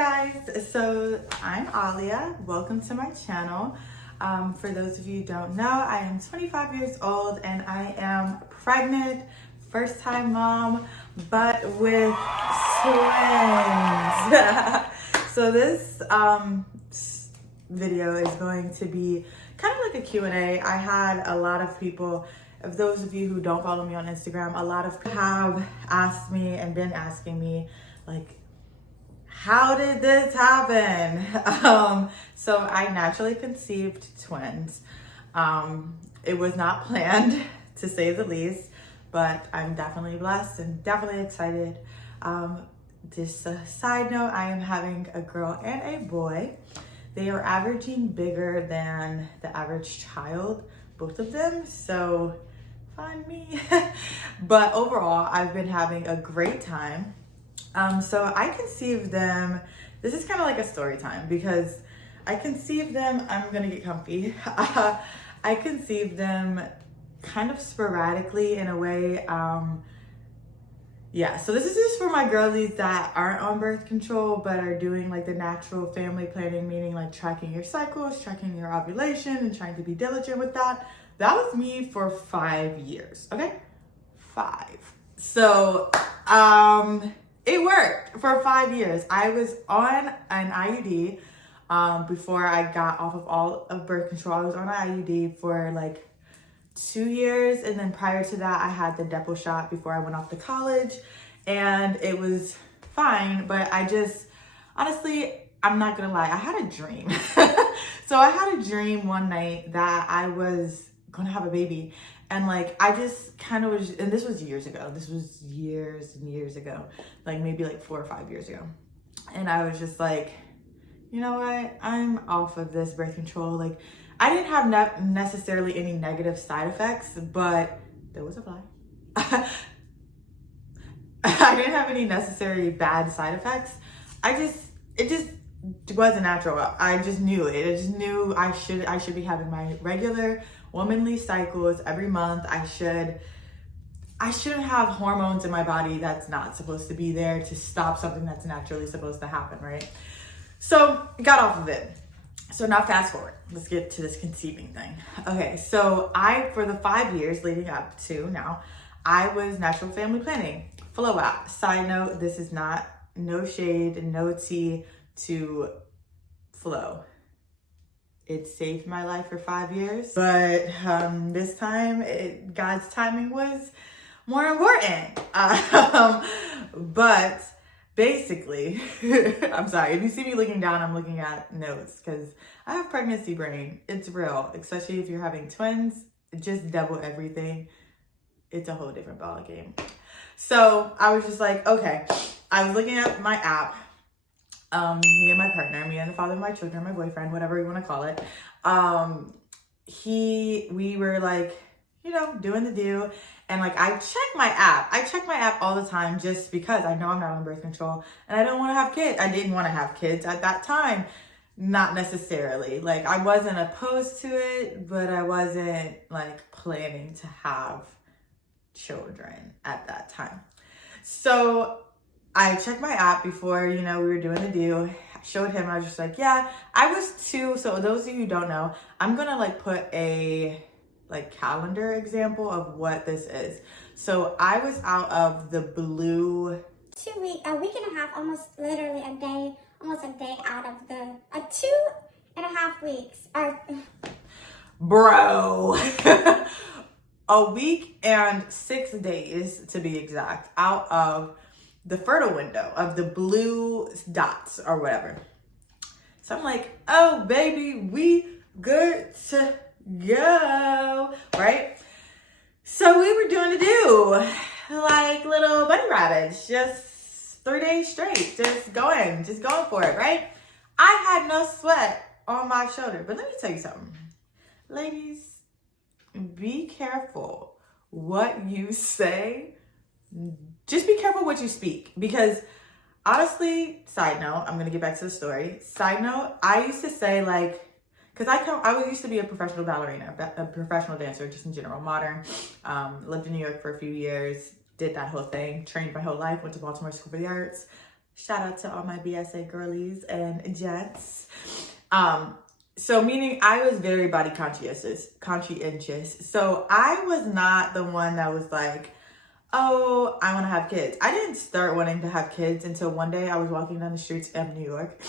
guys, so I'm Alia. Welcome to my channel. For those of you who don't know, I am 25 years old and I am pregnant, first time mom, but with twins. So this video is going to be kind of like a Q&A. I had a lot of people, of those of you who don't follow me on Instagram, a lot of people have asked me and been asking me, like, how did this happen? So I naturally conceived twins. It was not planned, to say the least, but I'm definitely blessed and definitely excited. Just a side note, I am having a girl and a boy. They are averaging bigger than the average child, both of them, so find me. But overall, I've been having a great time. So I conceived them, this is kind of like a story time because I conceived them, I'm gonna get comfy. I conceived them kind of sporadically in a way. Yeah, so this is just for my girlies that aren't on birth control but are doing like the natural family planning, meaning like tracking your cycles, tracking your ovulation and trying to be diligent with that. That was me for 5 years, okay? 5. So, it worked for 5 years. I was on an IUD before I got off of all of birth control. I was on an IUD for like 2 years, and then prior to that I had the Depo shot before I went off to college, and it was fine, but I just, honestly, I'm not gonna lie, I had a dream. So I had a dream one night that I was gonna have a baby, and like I just kind of was, and this was years ago, this was years and years ago, like maybe like 4 or 5 years ago, and I was just like, you know what, I'm off of this birth control. Like, I didn't have necessarily any negative side effects, but there was a fly. I didn't have any necessary bad side effects. It just wasn't natural. I just knew it. I just knew I should be having my regular womanly cycles every month. I shouldn't have hormones in my body that's not supposed to be there to stop something that's naturally supposed to happen, right? So got off of it. So now fast forward, let's get to this conceiving thing. Okay, so for the 5 years leading up to now, I was natural family planning. FLO app. Side note, this is not, no shade, no tea to FLO. It saved my life for 5 years, but this time, God's timing was more important. But basically, I'm sorry, if you see me looking down, I'm looking at notes because I have pregnancy brain. It's real, especially if you're having twins, just double everything. It's a whole different ball game. So I was just like, okay, I was looking at my app, me and my partner, me and the father of my children, my boyfriend, whatever you want to call it. We were like, you know, doing the do. And like, I check my app all the time just because I know I'm not on birth control and I don't want to have kids. I didn't want to have kids at that time. Not necessarily. Like, I wasn't opposed to it, but I wasn't like planning to have children at that time. So I checked my app before, you know, we were doing the do. I showed him, I was just like, yeah, I was 2. So those of you who don't know, I'm going to like put a like calendar example of what this is. So I was out of the blue. A week and a half, almost literally a day out of the 2.5 weeks. Bro. A week and 6 days to be exact, out of the fertile window of the blue dots or whatever. So I'm like, oh baby, we good to go, right? So we were doing the do, like little bunny rabbits, just 3 days straight, just going for it, right? I had no sweat on my shoulder, but let me tell you something, ladies, be careful what you say. Just be careful what you speak, because honestly, side note, I'm gonna get back to the story. Side note, I used to say like, because I used to be a professional ballerina, a professional dancer, just in general, modern. Lived in New York for a few years, did that whole thing, trained my whole life, went to Baltimore School for the Arts. Shout out to all my BSA girlies and gents. So meaning I was very body conscientious. So I was not the one that was like, oh, I want to have kids. I didn't start wanting to have kids until one day I was walking down the streets of New York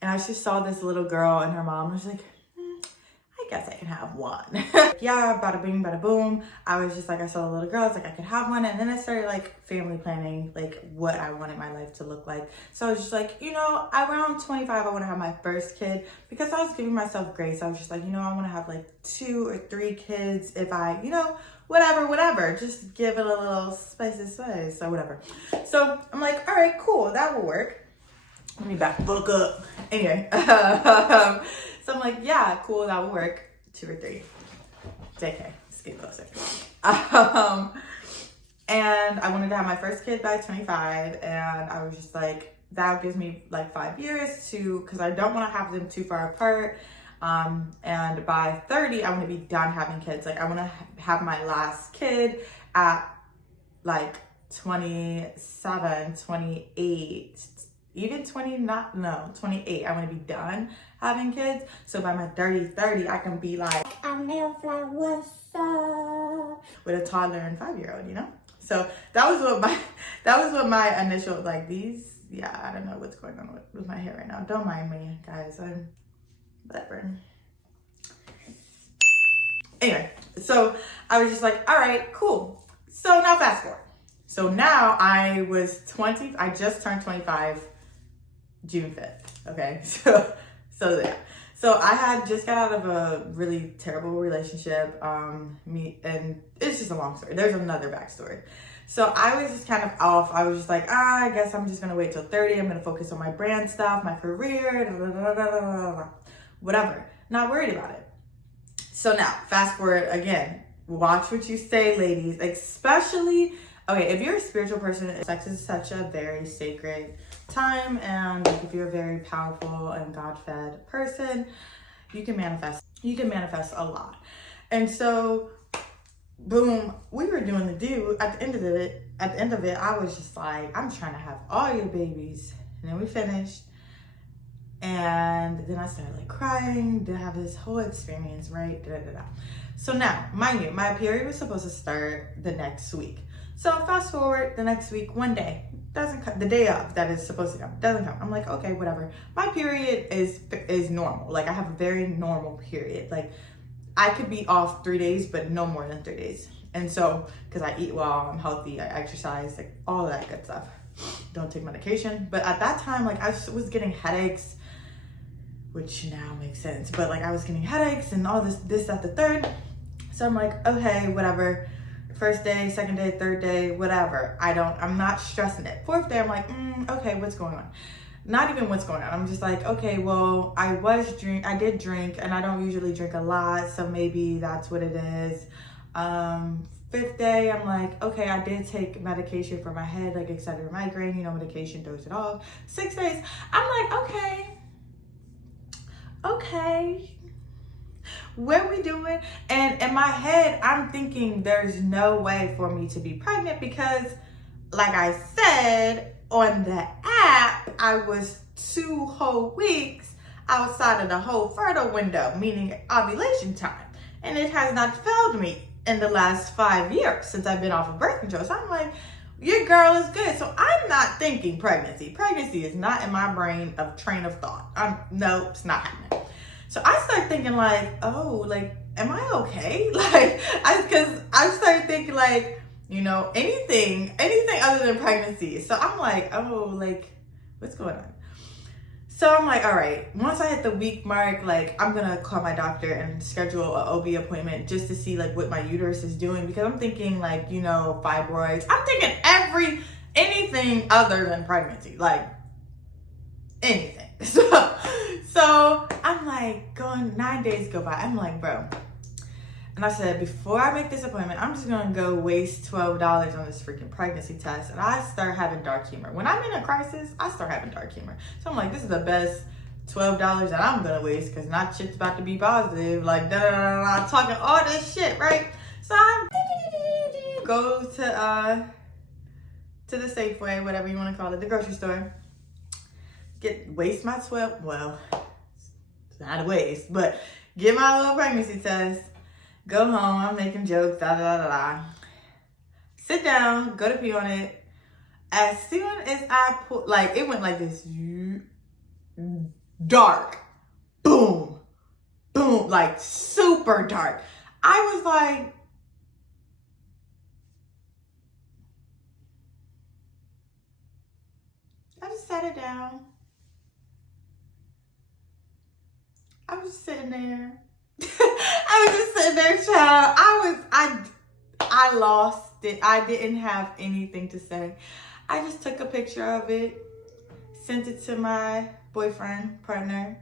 and I just saw this little girl and her mom. I was like, I guess I can have one. Yeah, bada bing, bada boom. I was just like, I saw a little girl, I was like, I could have one. And then I started like family planning, like what I wanted my life to look like. So I was just like, you know, around 25, I want to have my first kid because I was giving myself grace. I was just like, you know, I want to have like 2 or 3 kids if I, you know, whatever, just give it a little spice or whatever. So I'm like, all right, cool, that will work. Let me book up. Anyway, so I'm like, yeah, cool, that will work. 2 or 3. JK, let's get closer. And I wanted to have my first kid by 25, and I was just like, that gives me like 5 years because I don't want to have them too far apart. And by 30, I want to be done having kids. Like I want to have my last kid at like 27, 28, even 28. I want to be done having kids. So by my 30, I can be like, I'm FLO, what's up? With a toddler and 5-year-old, you know? So that was what my initial, like these, yeah, I don't know what's going on with my hair right now. Don't mind me, guys. I'm whatever. Anyway, so I was just like, all right, cool. So now fast forward. So now I just turned 25 June 5th. Okay. So yeah. So I had just got out of a really terrible relationship. And it's just a long story. There's another backstory. So I was just kind of off. I was just like, I guess I'm just going to wait till 30. I'm going to focus on my brand stuff, my career, whatever. Not worried about it. So now, fast forward again. Watch what you say, ladies. Especially, okay, if you're a spiritual person, sex is such a very sacred time. And like, if you're a very powerful and God-fed person, you can manifest a lot. And so, boom, we were doing the do. At the end of it, I was just like, I'm trying to have all your babies. And then we finished. And then I started like crying, to have this whole experience, right? So now, mind you, my period was supposed to start the next week. So fast forward the next week, one day, doesn't come, the day of that is supposed to come, doesn't come. I'm like, okay, whatever. My period is normal. Like I have a very normal period. Like I could be off 3 days, but no more than 3 days. And so, because I eat well, I'm healthy, I exercise, like all of that good stuff. Don't take medication. But at that time, like I was getting headaches, which now makes sense. But like I was getting headaches and all this, that, the third. So I'm like, okay, whatever. First day, second day, third day, whatever. I'm not stressing it. 4th day, I'm like, okay, what's going on? Not even what's going on. I'm just like, okay, well, I did drink, and I don't usually drink a lot, so maybe that's what it is. 5th day, I'm like, okay, I did take medication for my head, like Excedrin migraine, you know, medication throws it off. 6 days, I'm like, okay, what are we doing? And in my head, I'm thinking there's no way for me to be pregnant because, like I said, on the app, I was 2 whole weeks outside of the whole fertile window, meaning ovulation time. And it has not failed me in the last 5 years since I've been off of birth control. So I'm like, your girl is good. So I'm not thinking pregnancy. Pregnancy is not in my brain of train of thought. No, it's not happening. So I started thinking like, oh, like, am I okay? Like, because I started thinking like, you know, anything other than pregnancy. So I'm like, oh, like, what's going on? So I'm like, all right, once I hit the week mark, like, I'm gonna call my doctor and schedule an OB appointment just to see like what my uterus is doing, because I'm thinking like, you know, fibroids. I'm thinking anything other than pregnancy, like anything. So I'm like, 9 days go by. I'm like, bro. And I said, before I make this appointment, I'm just gonna go waste $12 on this freaking pregnancy test. And I start having dark humor. When I'm in a crisis, I start having dark humor. So I'm like, this is the best $12 that I'm gonna waste, because not shit's about to be positive. Like, talking all this shit, right? So I go to the Safeway, whatever you wanna call it, the grocery store. waste my 12, well, it's not a waste, but get my little pregnancy test, go home, I'm making jokes, da da da da. Sit down, go to pee on it. As soon as I put, like, it went like this, dark, boom, boom, like super dark. I was like, I just sat it down. I was just sitting there. I was just sitting there, child. I lost it. I didn't have anything to say. I just took a picture of it, sent it to my boyfriend, partner,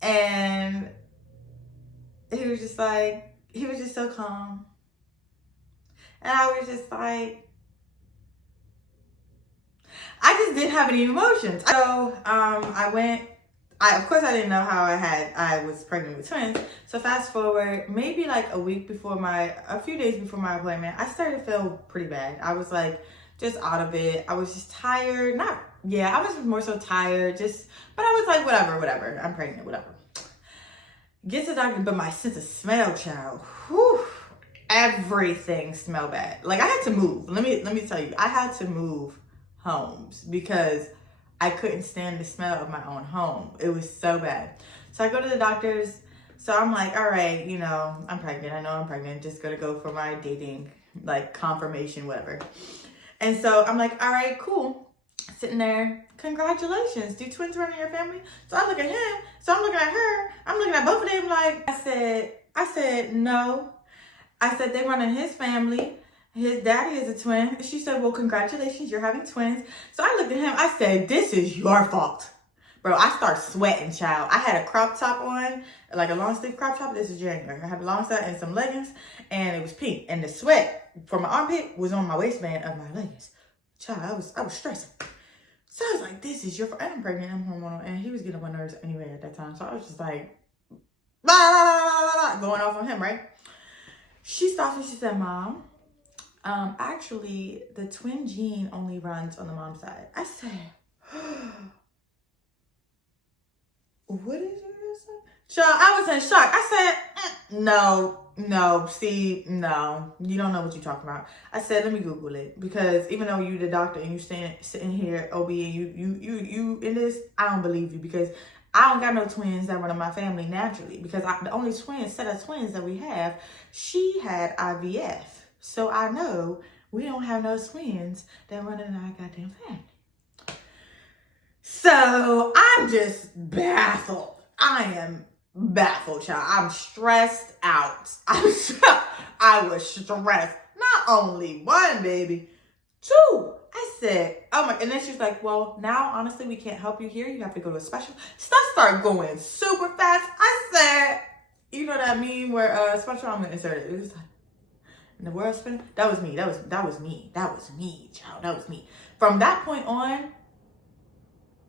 and he was just so calm. And I was just like, I just didn't have any emotions. So of course I didn't know how I was pregnant with twins. So fast forward, maybe like a few days before my appointment, I started to feel pretty bad. I was like, just out of it. I was just tired. I was more so tired. But I was like, whatever. I'm pregnant, whatever. Get to the doctor, but my sense of smell, child, whew, everything smelled bad. Like I had to move. Let me tell you, I had to move homes because I couldn't stand the smell of my own home. It was so bad. So I go to the doctor's. So I'm like, all right, I'm pregnant. I know I'm pregnant. Just gonna go for my dating, like confirmation, whatever. And so I'm like, all right, cool. Sitting there, congratulations. Do twins run in your family? So I look at him. So I'm looking at her. I'm looking at both of them like, I said, no. I said, they run in his family. His daddy is a twin. She said, well, congratulations, you're having twins. So I looked at him. I said, this is your fault. Bro, I started sweating, child. I had a crop top on, like a long sleeve crop top. This is January. I had a long sleeve and some leggings, and it was pink. And the sweat from my armpit was on my waistband of my leggings. Child, I was stressing. So I was like, this is your fault. And I'm pregnant, I'm hormonal, and he was getting on my nerves anyway at that time. So I was just like, blah, blah, blah, blah, blah, going off on him, right? She stopped and she said, Mom, actually, the twin gene only runs on the mom's side. I said, what did you just say? Child, I was in shock. I said, no, you don't know what you're talking about. I said, let me Google it, because even though you the doctor and you sitting here, OB, and you in this, I don't believe you, because I don't got no twins that run in my family naturally, because the only set of twins that we have, she had IVF. So I know we don't have no twins that run in our goddamn family. So I'm just baffled. I am baffled, child. I'm stressed out. I was stressed. Not only one, baby, two. I said, oh my, and then she's like, well, now, honestly, we can't help you here. You have to go to a special. Stuff started going super fast. I said, you know that meme where, special, I'm going to insert it. It was like, and the world's spinning. That was me, child. That was me. From that point on,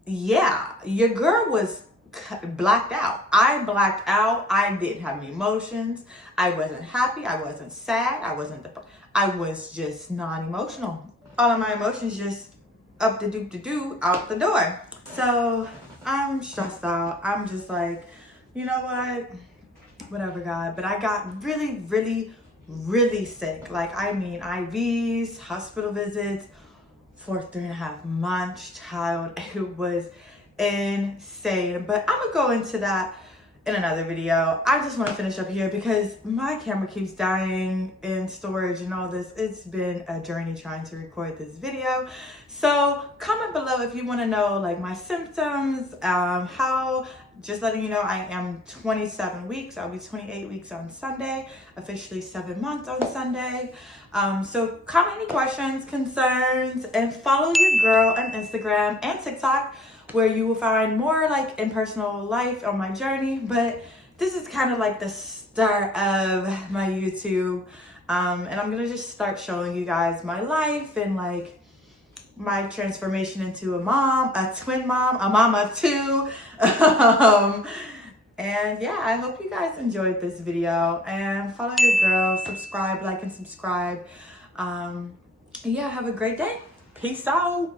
yeah, your girl was blacked out. I blacked out. I didn't have any emotions. I wasn't happy. I wasn't sad. I was just non-emotional. All of my emotions just up the doop out the door. So I'm stressed out. I'm just like, you know what? Whatever, God. But I got really, really, really sick. Like, I mean, IVs, hospital visits for 3.5 months, child. It was insane. But I'm gonna go into that in another video. I just want to finish up here because my camera keeps dying in storage and all this. It's been a journey trying to record this video. So comment below if you want to know like my symptoms, just letting you know I am 27 weeks. I'll be 28 weeks on Sunday, officially 7 months on Sunday. So comment any questions, concerns, and follow your girl on Instagram and TikTok, where you will find more like in personal life on my journey. But this is kind of like the start of my YouTube. And I'm gonna just start showing you guys my life and like my transformation into a mom, a twin mom, a mom of two. And yeah, I hope you guys enjoyed this video, and follow your girl, subscribe, like, and subscribe. Yeah, have a great day. Peace out.